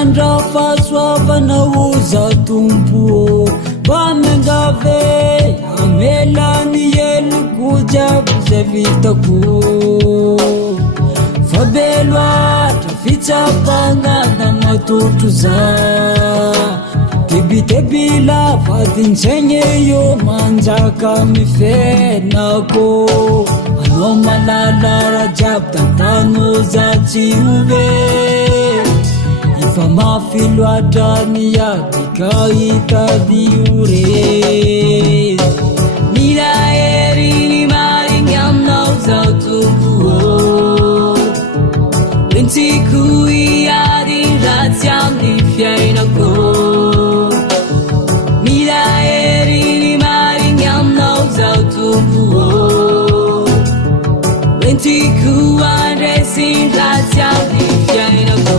Mandra fahasoavanao za tompo mpamengave amelany eloko jiaby zay vitako fa be loatra fitsapagna na matotro za tebitebila vadintsegny io manjaka mifenako anao malala raha jiaby tantano za tsy ove fa mafy loatra niaby ka hitadio rezy mila hery ny marigny aminao zao tompo entsiko hiady ratsy amin'ny fiainako mila hery ny marigny aminao zao tompo entsiko andresy ratsy amin'ny fiainako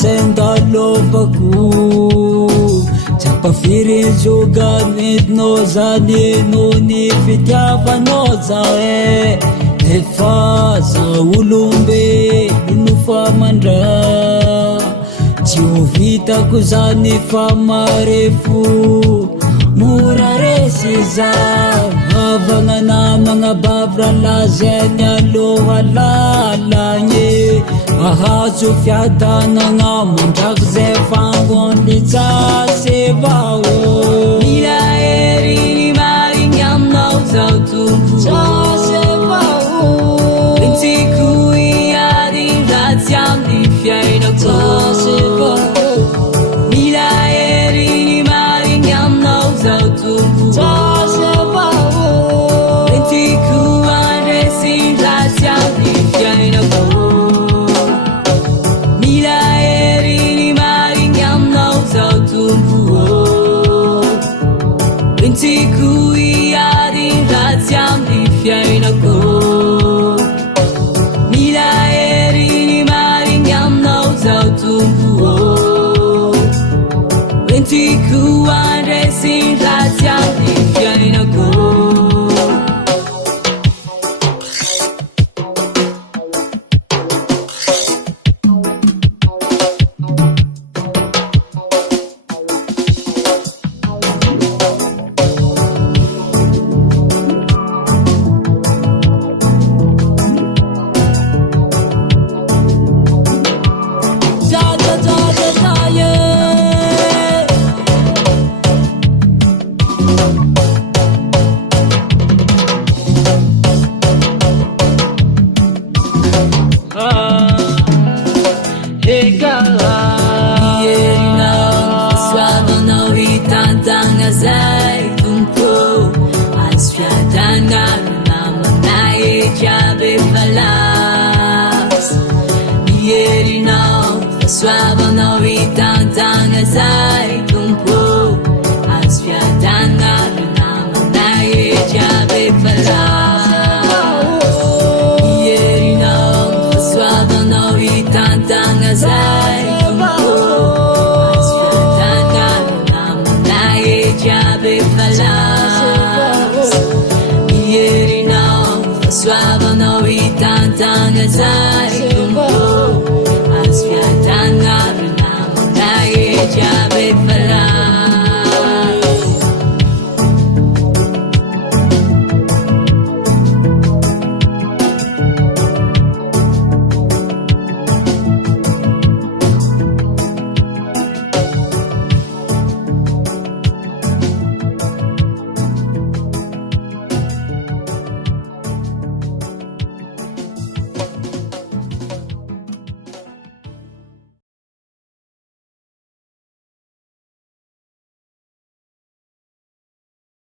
sendalovako tsapafiry zoganidinao zany no ny fitiavanao zao efa za olombelogno fa mandra tsy ho vitako zany fa marefo mora resy za havagna namagna bavra lazainy aloha lalagny ahazo fadianagna mandraky zay fangony tsasevao mila hery ny marigny aminao zao tompo tsasevao entsiko hiady ratsy amin'ny fiainako tsasevao mila hery ny marigny aminao zao tompo tsasevao entsiko andresy ratsy amin'ny fiainako entsiko hiady ratsy amin'ny fiainako mila hery ny marigny aminao zao tompo entsiko andresy ratsy amin'ny fiainako zay tompo azo fiadanagna manahy jiaby falas mierinao fahasoavanao hitantagna zay tompo azo fiadanagna manahy jiaby falas mierinao fahasoavanao hitantagna zay tompo azo fiadanagna manahy jiaby falas mierinao fahasoavanao hitantagna zay